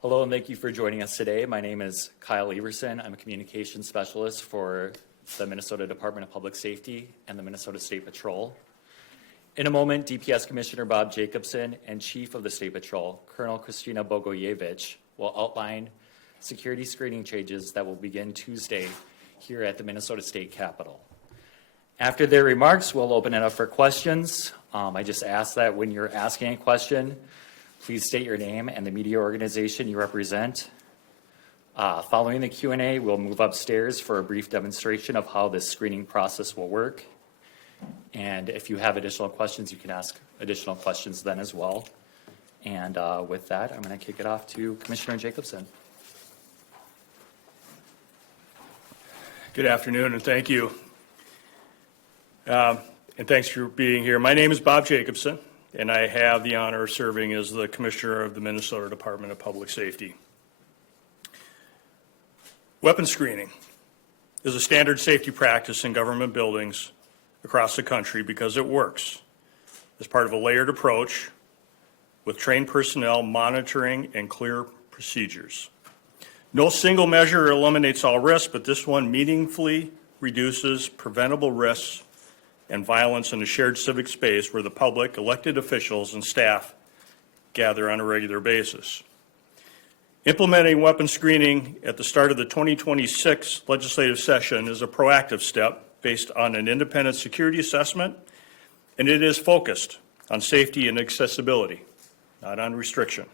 Hello, and thank you for joining us today. My name is Kyle Everson. I'm a communications specialist for the Minnesota Department of Public Safety and the Minnesota State Patrol. In a moment, DPS Commissioner Bob Jacobson and Chief of the State Patrol, Colonel Kristina Bogoyevich, will outline security screening changes that will begin Tuesday here at the Minnesota State Capitol. After their remarks, we'll open it up for questions. I just ask that when you're asking a question, please state your name and the media organization you represent. Following the Q&A, we'll move upstairs for a brief demonstration of how this screening process will work. And if you have additional questions, you can ask additional questions then as well. And with that, I'm going to kick it off to Commissioner Jacobson. Good afternoon, and thank you. And thanks for being here. My name is Bob Jacobson, and I have the honor of serving as the Commissioner of the Minnesota Department of Public Safety. Weapon screening is a standard safety practice in government buildings across the country because it works as part of a layered approach with trained personnel monitoring and clear procedures. No single measure eliminates all risks, but this one meaningfully reduces preventable risks and violence in a shared civic space where the public, elected officials, and staff gather on a regular basis. Implementing weapon screening at the start of the 2026 legislative session is a proactive step based on an independent security assessment, and it is focused on safety and accessibility, not on restriction.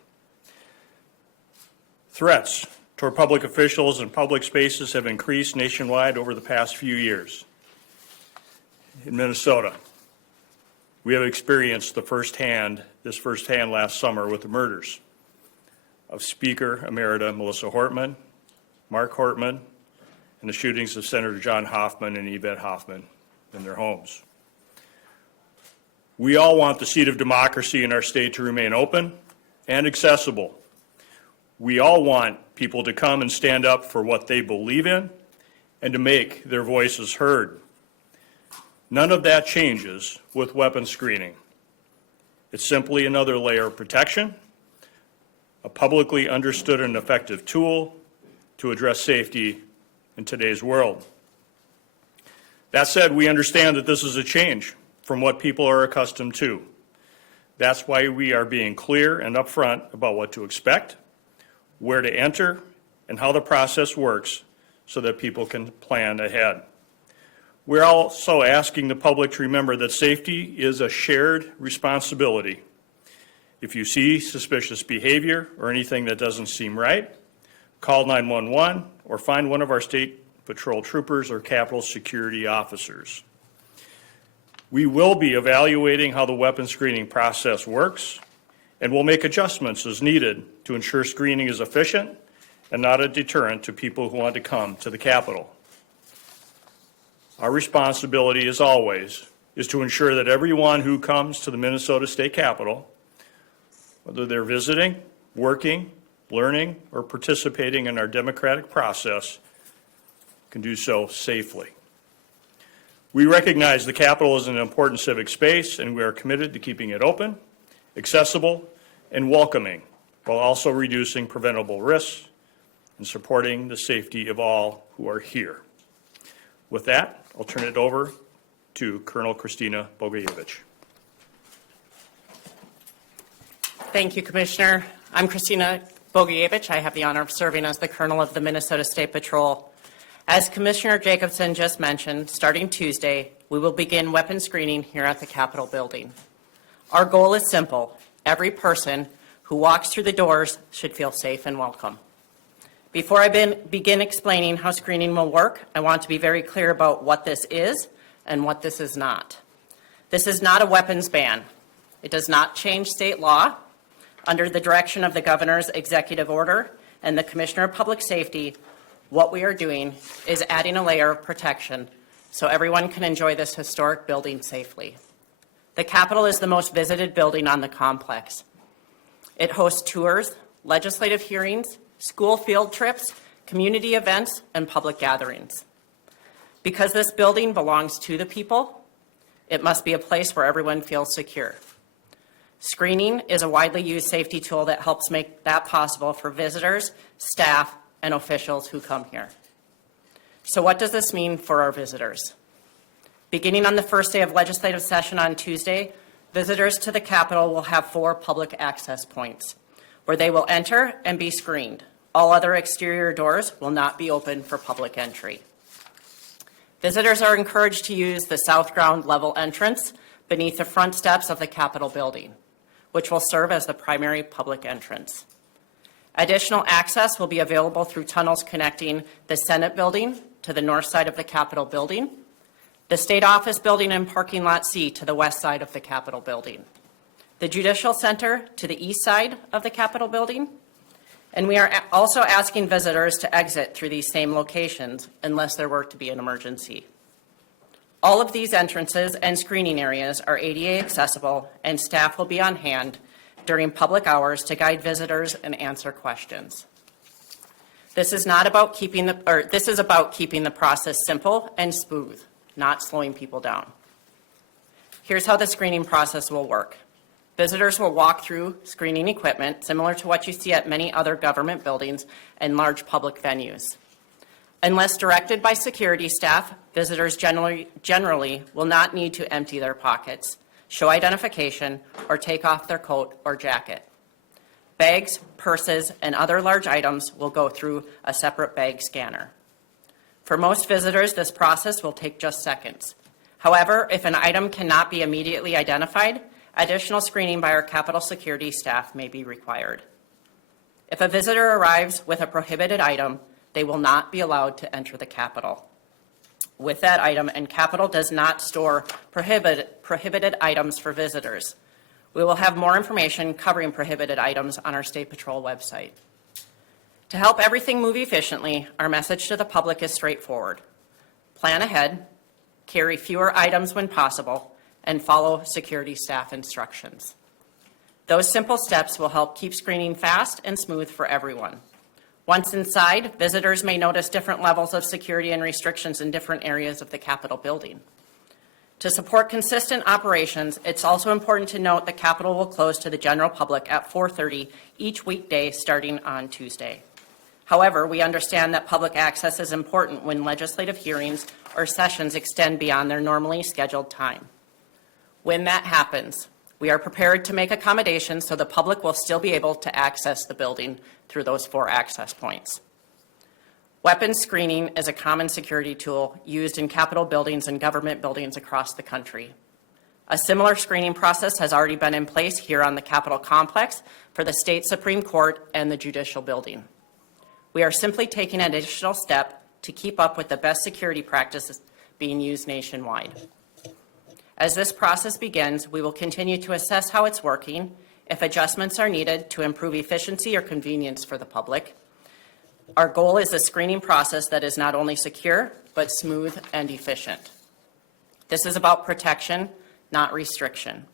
Threats toward public officials and public spaces have increased nationwide over the past few years. In Minnesota, we have experienced this firsthand last summer with the murders of Speaker Emerita Melissa Hortman, Mark Hortman, and the shootings of Senator John Hoffman and Yvette Hoffman in their homes. We all want the seat of democracy in our state to remain open and accessible. We all want people to come and stand up for what they believe in and to make their voices heard. None of that changes with weapon screening. It's simply another layer of protection, a publicly understood and effective tool to address safety in today's world. That said, we understand that this is a change from what people are accustomed to. That's why we are being clear and upfront about what to expect, where to enter, and how the process works so that people can plan ahead. We're also asking the public to remember that safety is a shared responsibility. If you see suspicious behavior or anything that doesn't seem right, call 911 or find one of our State Patrol troopers or Capitol security officers. We will be evaluating how the weapon screening process works, and we'll make adjustments as needed to ensure screening is efficient and not a deterrent to people who want to come to the Capitol. Our responsibility, as always, is to ensure that everyone who comes to the Minnesota State Capitol, whether they're visiting, working, learning, or participating in our democratic process, can do so safely. We recognize the Capitol is an important civic space, and we are committed to keeping it open, accessible, and welcoming, while also reducing preventable risks and supporting the safety of all who are here. With that, I'll turn it over to Colonel Kristina Bogoyevich. Thank you, Commissioner. I'm Kristina Bogoyevich. I have the honor of serving as the Colonel of the Minnesota State Patrol. As Commissioner Jacobson just mentioned, starting Tuesday, we will begin weapon screening here at the Capitol building. Our goal is simple. Every person who walks through the doors should feel safe and welcome. Before I begin explaining how screening will work, I want to be very clear about what this is and what this is not. This is not a weapons ban. It does not change state law. Under the direction of the Governor's executive order and the Commissioner of Public Safety, what we are doing is adding a layer of protection so everyone can enjoy this historic building safely. The Capitol is the most visited building on the complex. It hosts tours, legislative hearings, school field trips, community events, and public gatherings. Because this building belongs to the people, it must be a place where everyone feels secure. Screening is a widely used safety tool that helps make that possible for visitors, staff, and officials who come here. So what does this mean for our visitors? Beginning on the first day of legislative session on Tuesday, visitors to the Capitol will have 4 public access points where they will enter and be screened. All other exterior doors will not be open for public entry. Visitors are encouraged to use the south ground level entrance beneath the front steps of the Capitol building, which will serve as the primary public entrance. Additional access will be available through tunnels connecting the Senate building to the north side of the Capitol building, the State Office building and parking lot C to the west side of the Capitol building, the Judicial Center to the east side of the Capitol building, and we are also asking visitors to exit through these same locations unless there were to be an emergency. All of these entrances and screening areas are ADA accessible, and staff will be on hand during public hours to guide visitors and answer questions. This is about keeping the process simple and smooth, not slowing people down. Here's how the screening process will work. Visitors will walk through screening equipment similar to what you see at many other government buildings and large public venues. Unless directed by security staff, visitors generally will not need to empty their pockets, show identification, or take off their coat or jacket. Bags, purses, and other large items will go through a separate bag scanner. For most visitors, this process will take just seconds. However, if an item cannot be immediately identified, additional screening by our Capitol security staff may be required. If a visitor arrives with a prohibited item, they will not be allowed to enter the Capitol with that item, and Capitol does not store prohibited items for visitors. We will have more information covering prohibited items on our State Patrol website. To help everything move efficiently, our message to the public is straightforward. Plan ahead, carry fewer items when possible, and follow security staff instructions. Those simple steps will help keep screening fast and smooth for everyone. Once inside, visitors may notice different levels of security and restrictions in different areas of the Capitol building. To support consistent operations, it's also important to note the Capitol will close to the general public at 4:30 each weekday starting on Tuesday. However, we understand that public access is important when legislative hearings or sessions extend beyond their normally scheduled time. When that happens, we are prepared to make accommodations so the public will still be able to access the building through those 4 access points. Weapons screening is a common security tool used in Capitol buildings and government buildings across the country. A similar screening process has already been in place here on the Capitol complex for the state Supreme Court and the Judicial building. We are simply taking an additional step to keep up with the best security practices being used nationwide. As this process begins, we will continue to assess how it's working, if adjustments are needed to improve efficiency or convenience for the public. Our goal is a screening process that is not only secure, but smooth and efficient. This is about protection, not restriction.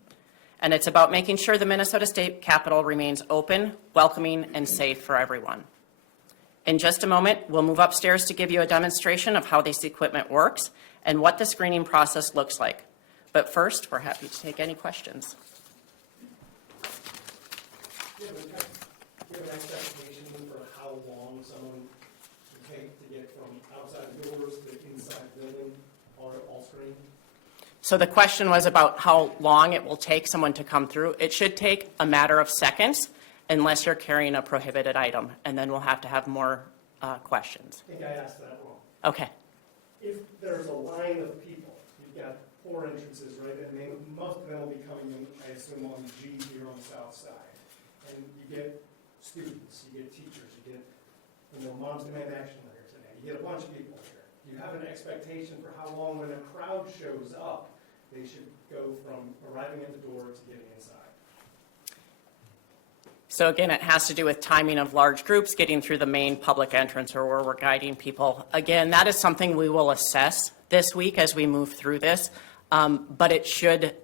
And it's about making sure the Minnesota State Capitol remains open, welcoming, and safe for everyone. In just a moment, we'll move upstairs to give you a demonstration of how this equipment works and what the screening process looks like. But first, we're happy to take any questions. Do you have an expectation for how long someone can take to get from outside doors to inside the building, all screened? So the question was about how long it will take someone to come through. It should take a matter of seconds unless you're carrying a prohibited item, and then we'll have to have more questions. I think I asked that wrong. Okay. If there's a line of people, you've got 4 entrances, right, and most of them will be coming in, I assume, on G here on the south side. And you get students, you get teachers, you get, Moms Demand Action Letter today. You get a bunch of people here. Do you have an expectation for how long, when a crowd shows up, they should go from arriving at the door to getting inside? So again, it has to do with timing of large groups getting through the main public entrance or where we're guiding people. Again, that is something we will assess this week as we move through this. But it should,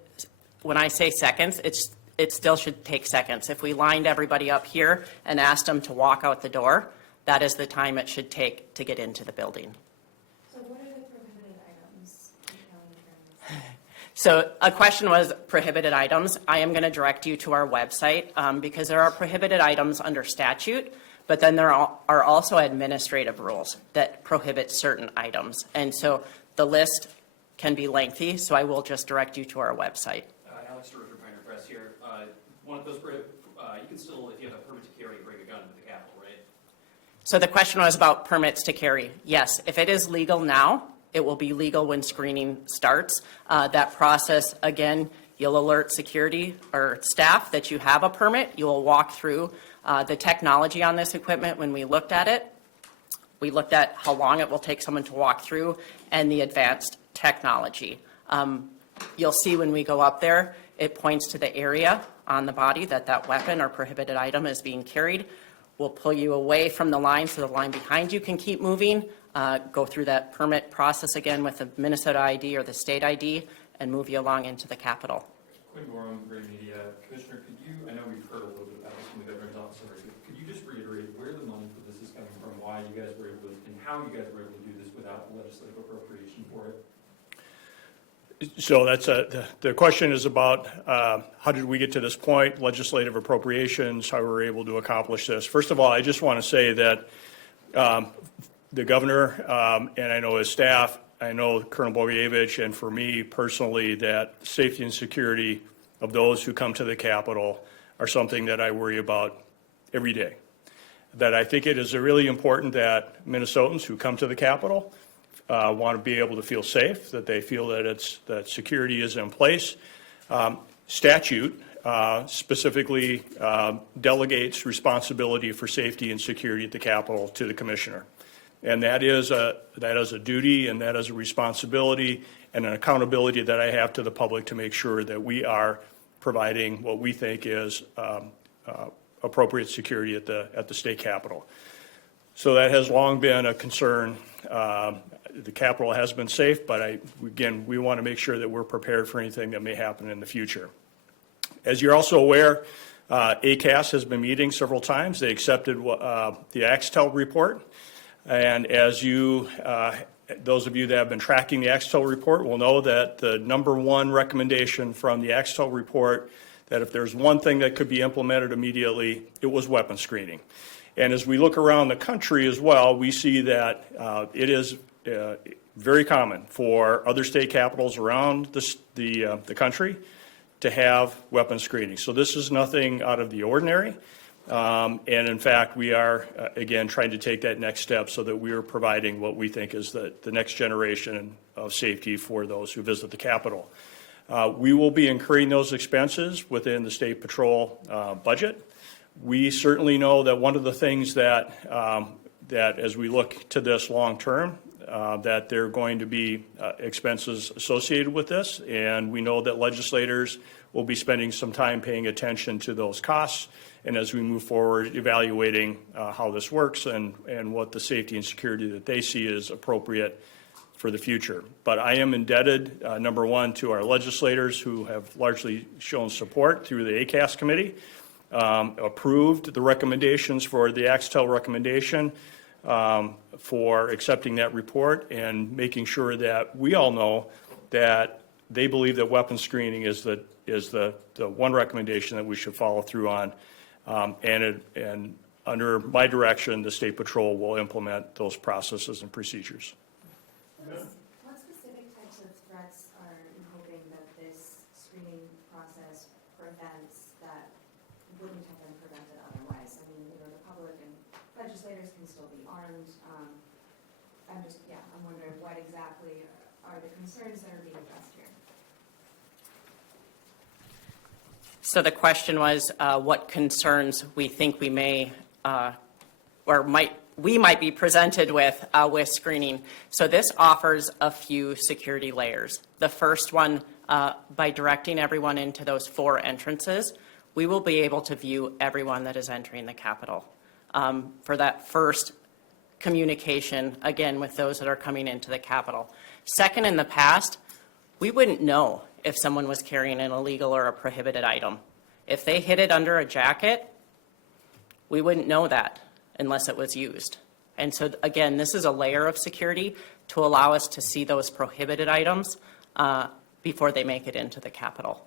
when I say seconds, it still should take seconds. If we lined everybody up here and asked them to walk out the door, that is the time it should take to get into the building. So what are the prohibited items? So a question was prohibited items. I am going to direct you to our website because there are prohibited items under statute, but then there are also administrative rules that prohibit certain items. And so the list can be lengthy, so I will just direct you to our website. Alex Sturridge, Pioneer Press here. One of those, you can still, if you have a permit to carry, bring a gun into the Capitol, right? So the question was about permits to carry. Yes, if it is legal now, it will be legal when screening starts. That process, again, you'll alert security or staff that you have a permit. You will walk through the technology on this equipment. When we looked at it, we looked at how long it will take someone to walk through and the advanced technology. You'll see when we go up there, it points to the area on the body that weapon or prohibited item is being carried. We'll pull you away from the line so the line behind you can keep moving, go through that permit process again with the Minnesota ID or the state ID, and move you along into the Capitol. Quinn Gorham, Gray Media. Commissioner, could you, I know we've heard a little bit about this from the governor's office already, but could you just reiterate where the money for this is coming from, why you guys were able to, and how you guys were able to do this without legislative appropriation for it? So that's the question is about how did we get to this point, legislative appropriations, how we were able to accomplish this. First of all, I just want to say that the governor and I know his staff, I know Colonel Bogievich, and for me personally, that safety and security of those who come to the Capitol are something that I worry about every day. That I think it is really important that Minnesotans who come to the Capitol want to be able to feel safe, that they feel that security is in place. Statute specifically delegates responsibility for safety and security at the Capitol to the commissioner. And that is a duty and that is a responsibility and an accountability that I have to the public to make sure that we are providing what we think is appropriate security at the state Capitol. So that has long been a concern. The Capitol has been safe, but again, we want to make sure that we're prepared for anything that may happen in the future. As you're also aware, ACAS has been meeting several times. They accepted the Axtel report. And as those of you that have been tracking the Axtel report will know that the number one recommendation from the Axtel report, that if there's one thing that could be implemented immediately, it was weapon screening. And as we look around the country as well, we see that it is very common for other state capitals around the country to have weapon screening. So this is nothing out of the ordinary. And in fact, we are, again, trying to take that next step so that we are providing what we think is the next generation of safety for those who visit the Capitol. We will be incurring those expenses within the State Patrol budget. We certainly know that one of the things that as we look to this long term, that there are going to be expenses associated with this, and we know that legislators will be spending some time paying attention to those costs, and as we move forward, evaluating how this works and what the safety and security that they see is appropriate for the future. But I am indebted, number one, to our legislators who have largely shown support through the ACAS committee, approved the recommendations for the Axtel recommendation, for accepting that report and making sure that we all know that they believe that weapon screening is the one recommendation that we should follow through on. And under my direction, the State Patrol will implement those processes and procedures. What specific types of threats are you hoping that this screening process prevents that wouldn't have been prevented otherwise? I mean, the public and legislators can still be armed. I'm wondering what exactly are the concerns that are being addressed here? So the question was what concerns we think we may we might be presented with screening. So this offers a few security layers. The first one, by directing everyone into those 4 entrances, we will be able to view everyone that is entering the Capitol. For that first communication, again, with those that are coming into the Capitol. Second, in the past, we wouldn't know if someone was carrying an illegal or a prohibited item. If they hid it under a jacket, we wouldn't know that unless it was used. And so, again, this is a layer of security to allow us to see those prohibited items before they make it into the Capitol.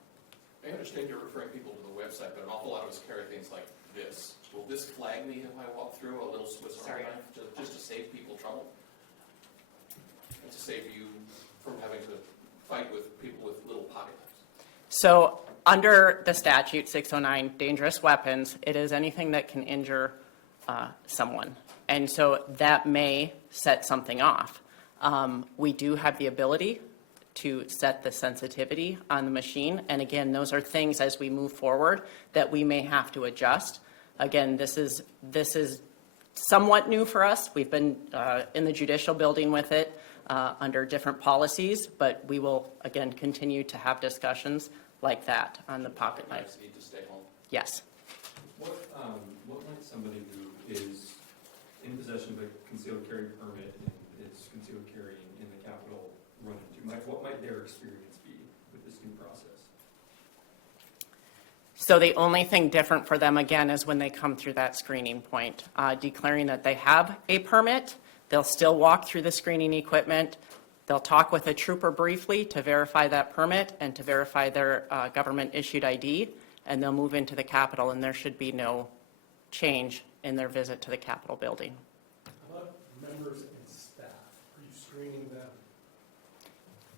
I understand you're referring people to the website, but an awful lot of us carry things like this. Will this flag me if I walk through a little Swiss Army knife, just to save people trouble? And to save you from having to fight with people with little pocket knives? So under the statute 609, dangerous weapons, it is anything that can injure someone. And so that may set something off. We do have the ability to set the sensitivity on the machine. And again, those are things as we move forward that we may have to adjust. Again, this is somewhat new for us. We've been in the judicial building with it under different policies, but we will, again, continue to have discussions like that on the pocket knife. Knives need to stay home. Yes. What might somebody who is in possession of a concealed carry permit and is concealed carrying in the Capitol run into? What might their experience be with this new process? So the only thing different for them, again, is when they come through that screening point, declaring that they have a permit. They'll still walk through the screening equipment. They'll talk with a trooper briefly to verify that permit and to verify their government-issued ID, and they'll move into the Capitol, and there should be no change in their visit to the Capitol building. How about members and staff? Are you screening them?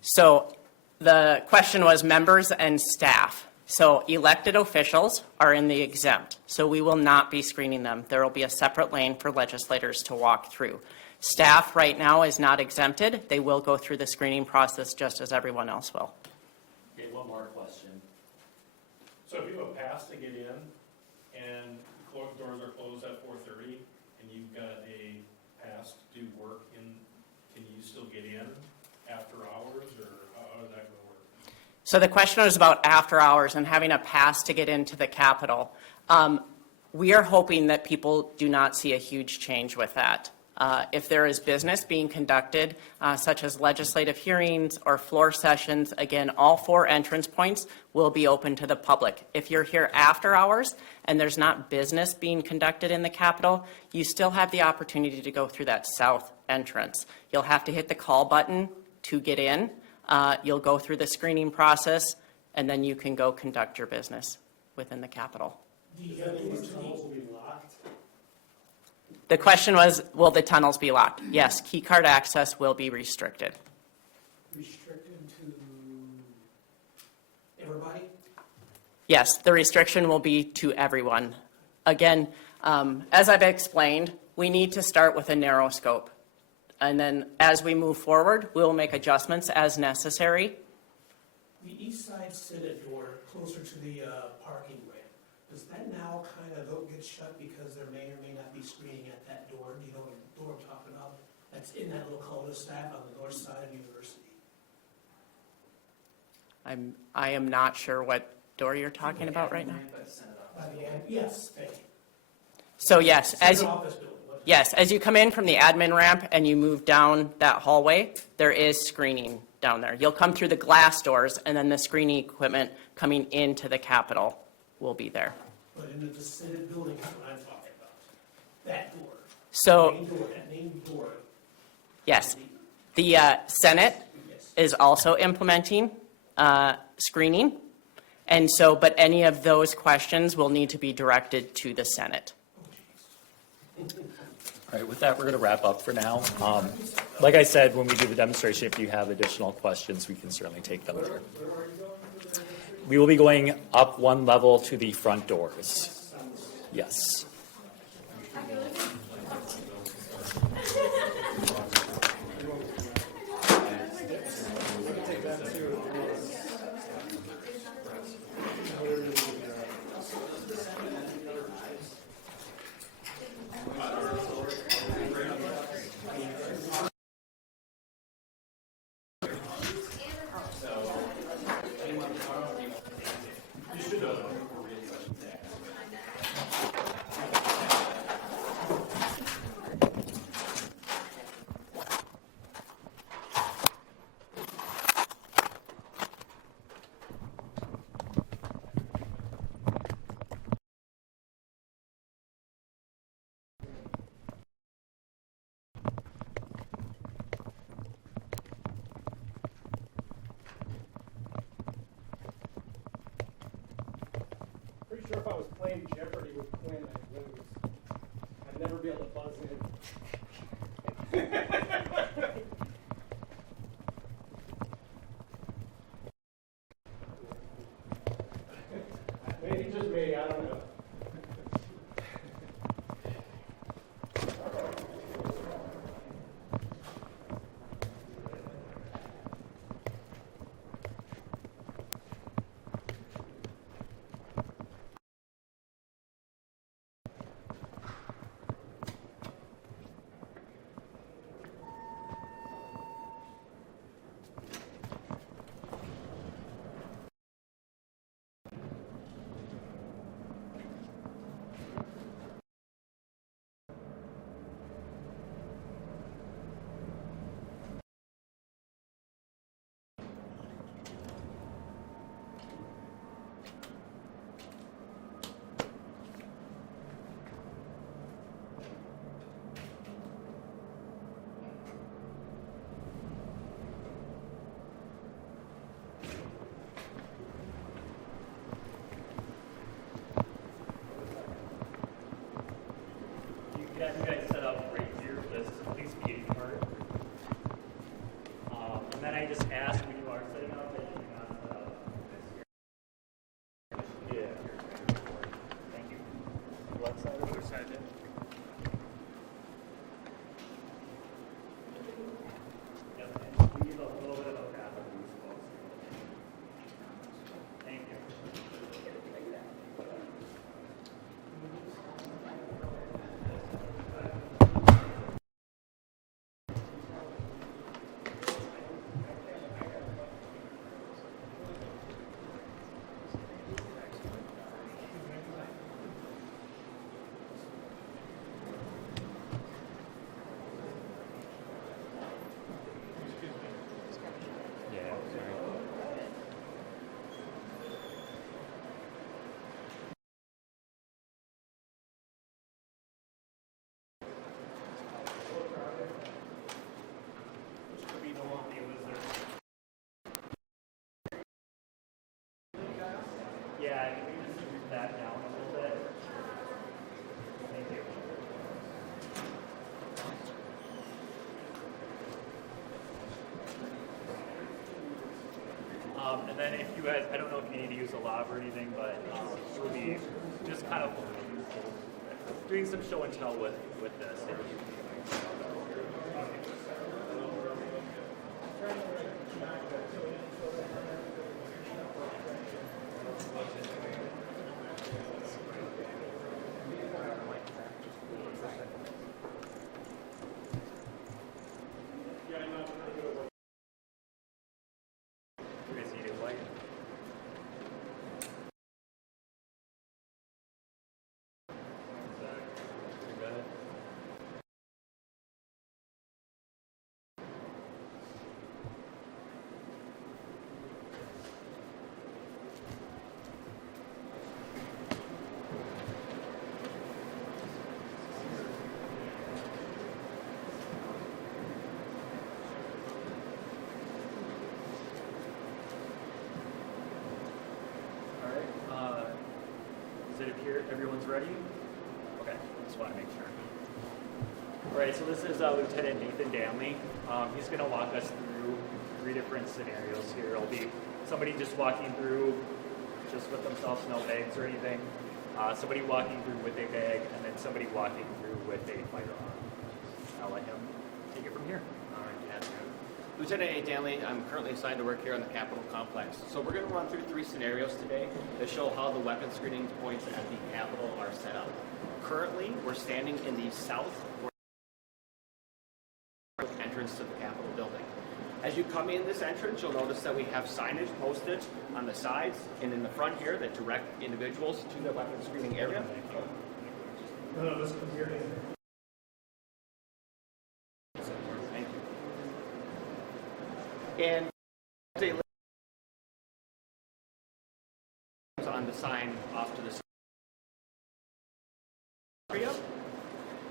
So the question was members and staff. So elected officials are in the exempt, so we will not be screening them. There will be a separate lane for legislators to walk through. Staff right now is not exempted. They will go through the screening process just as everyone else will. Okay, one more question. So if you have a pass to get in and doors are closed at 4:30 and you've got a pass to do work in, can you still get in after hours, or how is that going to work? So the question was about after hours and having a pass to get into the Capitol. We are hoping that people do not see a huge change with that. If there is business being conducted, such as legislative hearings or floor sessions, again, all 4 entrance points will be open to the public. If you're here after hours and there's not business being conducted in the Capitol, you still have the opportunity to go through that south entrance. You'll have to hit the call button to get in. You'll go through the screening process, and then you can go conduct your business within the Capitol. These tunnels will be locked? The question was, will the tunnels be locked? Yes, key card access will be restricted. Restricted to everybody? Yes, the restriction will be to everyone. Again, as I've explained, we need to start with a narrow scope. And then as we move forward, we'll make adjustments as necessary. The east side Senate door closer to the parking ramp, does that now kind of get shut because there may or may not be screening at that door? Do you know what door I'm talking about? That's in that little cul-de-sac on the north side of University. I am not sure what door you're talking about right now. By the end, yes, thank you. So yes, Senate office building. yes, as you come in from the admin ramp and you move down that hallway, there is screening down there. You'll come through the glass doors, and then the screening equipment coming into the Capitol will be there. But in the Senate building, that's what I'm talking about. That door. So Main door, that main door. yes, the Senate is also implementing screening. And so, but any of those questions will need to be directed to the Senate. All right, with that, we're going to wrap up for now. Like I said, when we do the demonstration, if you have additional questions, we can certainly take them there. We will be going up 1 level to the front doors. Yes. if I was playing Jeopardy with Quinn, I'd lose. I'd never be able to buzz in. Maybe just me, I don't know. You guys set up right here for this police meeting part. And then I just ask when you are setting up that you not set up this here. Yeah. Thank you. Left side or other side? Yep. We give a little bit of a path of these folks. Thank you. Yeah, can we just move that down a little bit? Thank you. And then if you guys, I don't know if you need to use a lav or anything, but we'll be just kind of doing some show and tell with this. You guys need it white? You got it? All right. Does it appear everyone's ready? Okay, just want to make sure. All right, so this is Lieutenant Nathan Danley. He's going to walk us through 3 different scenarios here. It'll be somebody just walking through just with themselves, no bags or anything. Somebody walking through with a bag, and then somebody walking through with a firearm. I'll let him take it from here. All right, that's good. Lieutenant A. Danley, I'm currently assigned to work here on the Capitol Complex. So we're going to run through 3 scenarios today to show how the weapon screening points at the Capitol are set up. Currently, we're standing in the south entrance to the Capitol building. As you come in this entrance, you'll notice that we have signage posted on the sides and in the front here that direct individuals to the weapon screening area. No, this comes here. Thank you. And on the sign off to the area,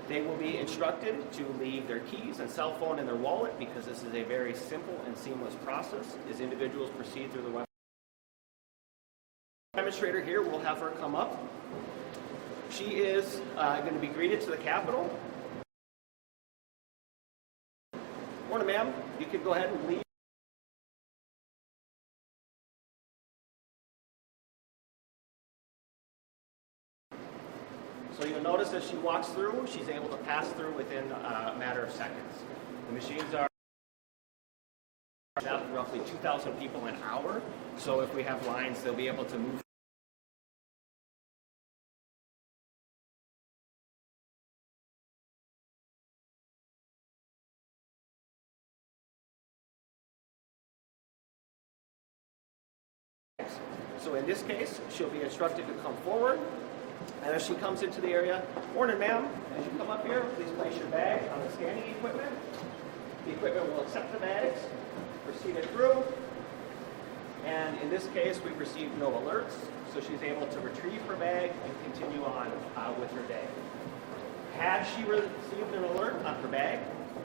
they will be instructed to leave their keys and cell phone in their wallet because this is a very simple and seamless process as individuals proceed through the weapon administrator here. We'll have her come up. She is going to be greeted to the Capitol. Morning, ma'am. You could go ahead and leave. So you'll notice as she walks through, she's able to pass through within a matter of seconds. The machines are roughly 2,000 people an hour, so if we have lines, they'll be able to move. So in this case, she'll be instructed to come forward. And as she comes into the area, morning, ma'am. As you come up here, please place your bag on the scanning equipment. The equipment will accept the bags, proceed it through. And in this case, we've received no alerts, so she's able to retrieve her bag and continue on with her day. Had she received an alert on her bag,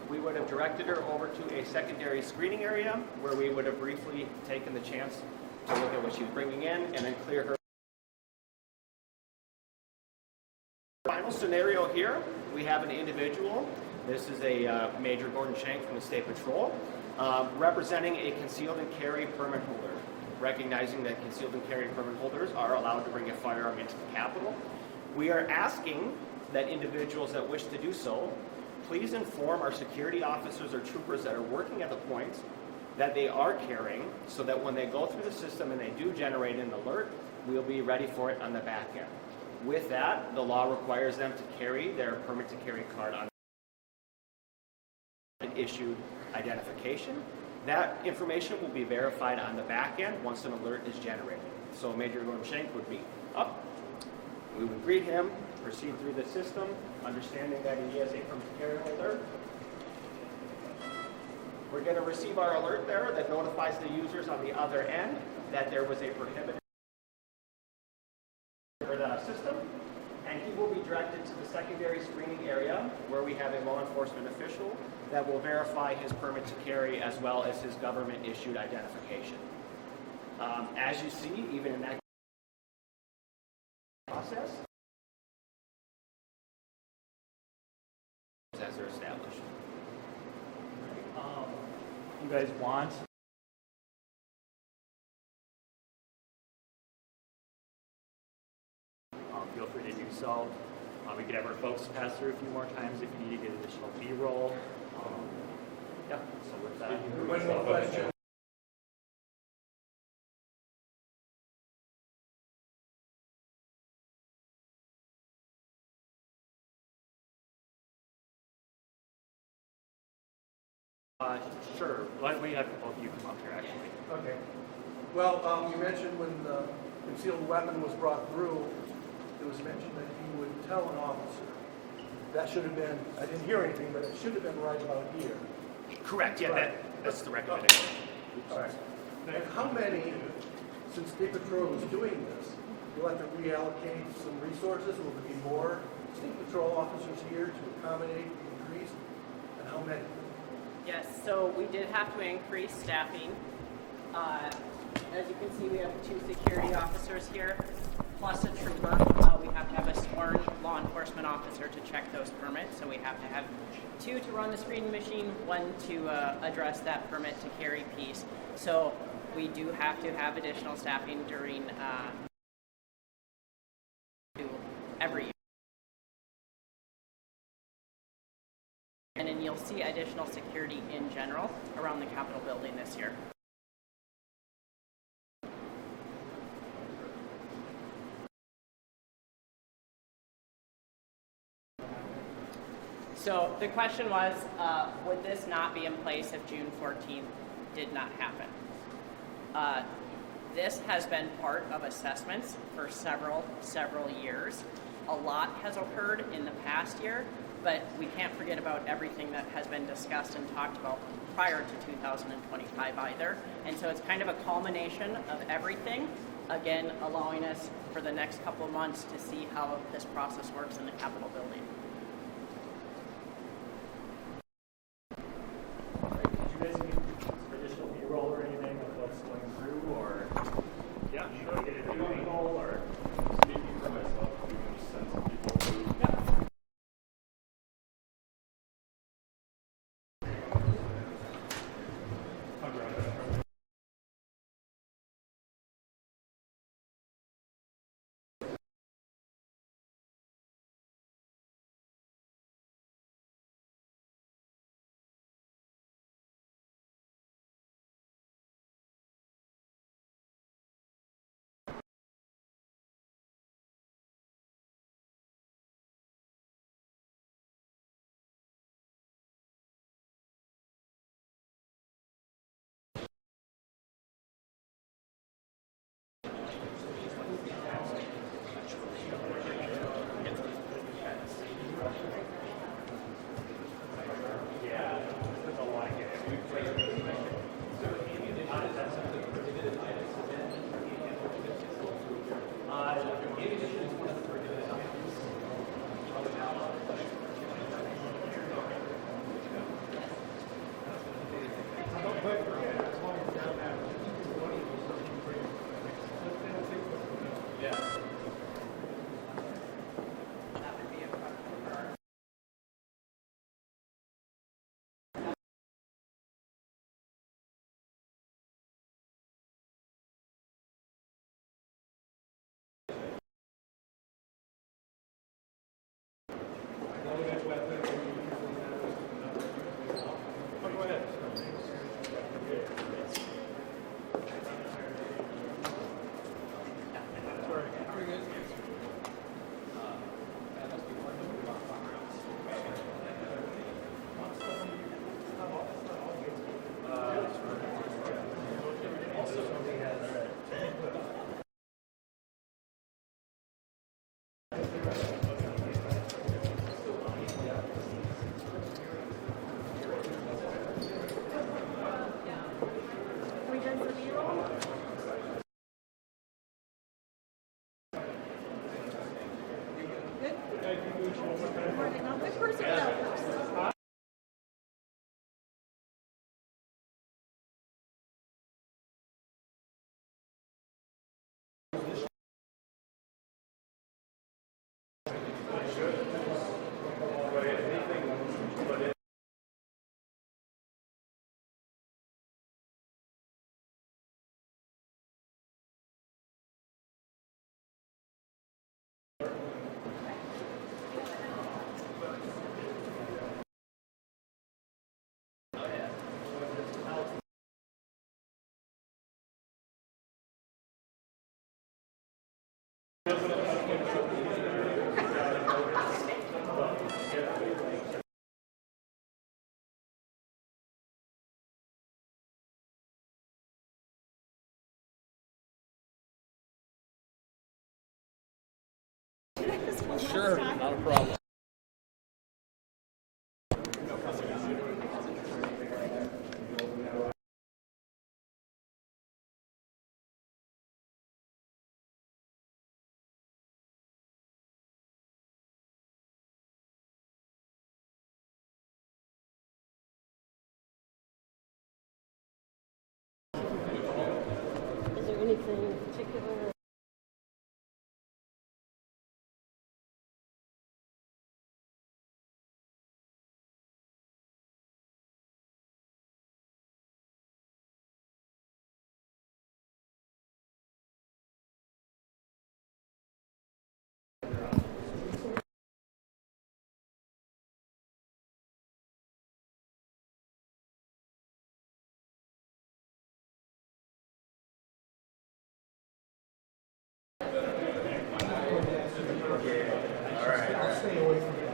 we would have directed her over to a secondary screening area where we would have briefly taken the chance to look at what she was bringing in and then clear her. Final scenario here, we have an individual. This is a Major Gordon Shank from the State Patrol, representing a concealed and carry permit holder, recognizing that concealed and carry permit holders are allowed to bring a firearm into the Capitol. We are asking that individuals that wish to do so, please inform our security officers or troopers that are working at the points that they are carrying, so that when they go through the system and they do generate an alert, we'll be ready for it on the back end. With that, the law requires them to carry their permit to carry card on an issued identification. That information will be verified on the back end once an alert is generated. So Major Gordon Shank would be up. We would greet him, proceed through the system, understanding that he is a permit to carry holder. We're going to receive our alert there that notifies the users on the other end that there was a prohibited system, and he will be directed to the secondary screening area where we have a law enforcement official that will verify his permit to carry as well as his government-issued identification. As you see, even in that process, as they're established. You guys want? Feel free to do so. We could have our folks pass through a few more times if you need to get additional B-roll. Yeah, so with that. One more question. Sure. Why don't we have both of you come up here, actually? Okay. Well, you mentioned when the concealed weapon was brought through, it was mentioned that you would tell an officer. That should have been, I didn't hear anything, but it should have been right about here. Correct. Yeah, Right. that's the recommendation. All right. And how many, since State Patrol is doing this, you'll have to reallocate some resources? Will there be more State Patrol officers here to accommodate the increase? And how many? Yes, so we did have to increase staffing. As you can see, we have 2 security officers here, plus a trooper. We have to have a sworn law enforcement officer to check those permits. So we have to have 2 to run the screening machine, 1 to address that permit to carry piece. So we do have to have additional staffing during every year. And then you'll see additional security in general around the Capitol building this year. So the question was, would this not be in place if June 14th did not happen? This has been part of assessments for several years. A lot has occurred in the past year, but we can't forget about everything that has been discussed and talked about prior to 2025 either. And so it's kind of a culmination of everything, again, allowing us for the next couple of months to see how this process works in the Capitol building. Did you guys need additional B-roll or anything of what's going through, or? Yeah, sure. Get it at an angle, or? Sure, not a problem. Is there anything in particular?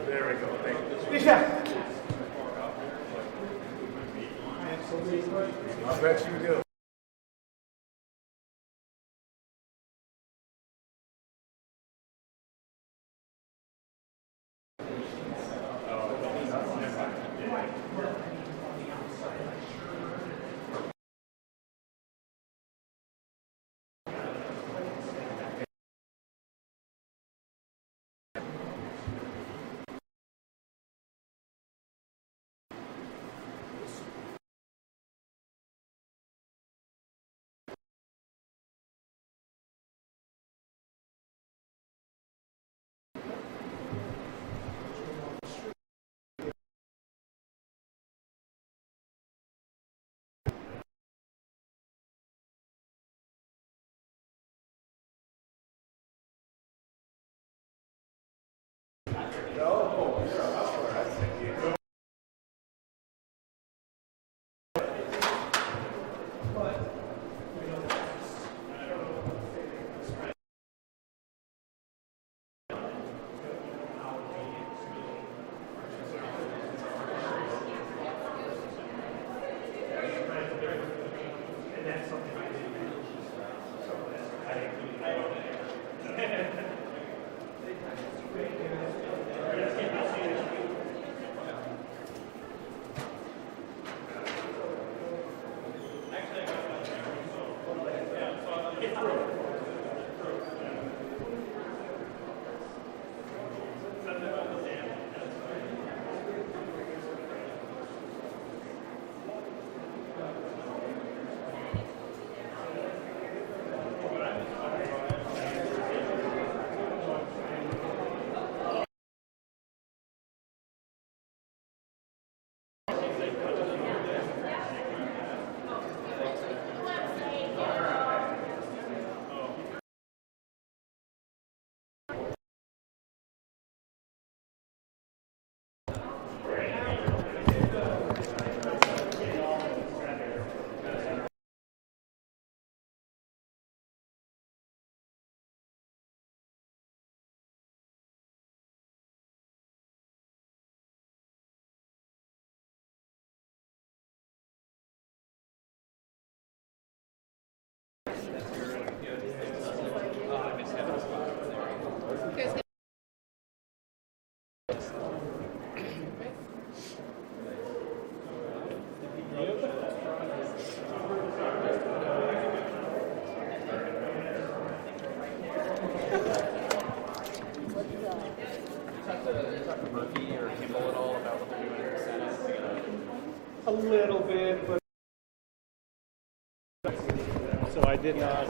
There we go, thank you. Yeah. I bet you do. A little bit, but. So I did not